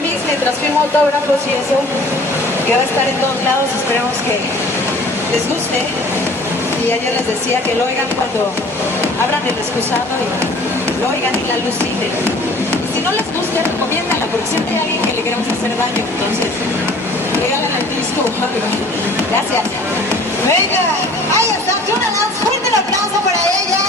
remix mientras firmo autógrafos y eso, que va a estar en todos lados. Esperamos que les guste. Y ayer les decía que lo oigan cuando abran el excusado y lo oigan y la luciden. Y si no les gusta, recomiéndala, porque siempre hay alguien que le queremos hacer daño. Entonces, regálale el disco o algo. Gracias. Venga, ahí está Dunalanz, fuerte el aplauso para ella.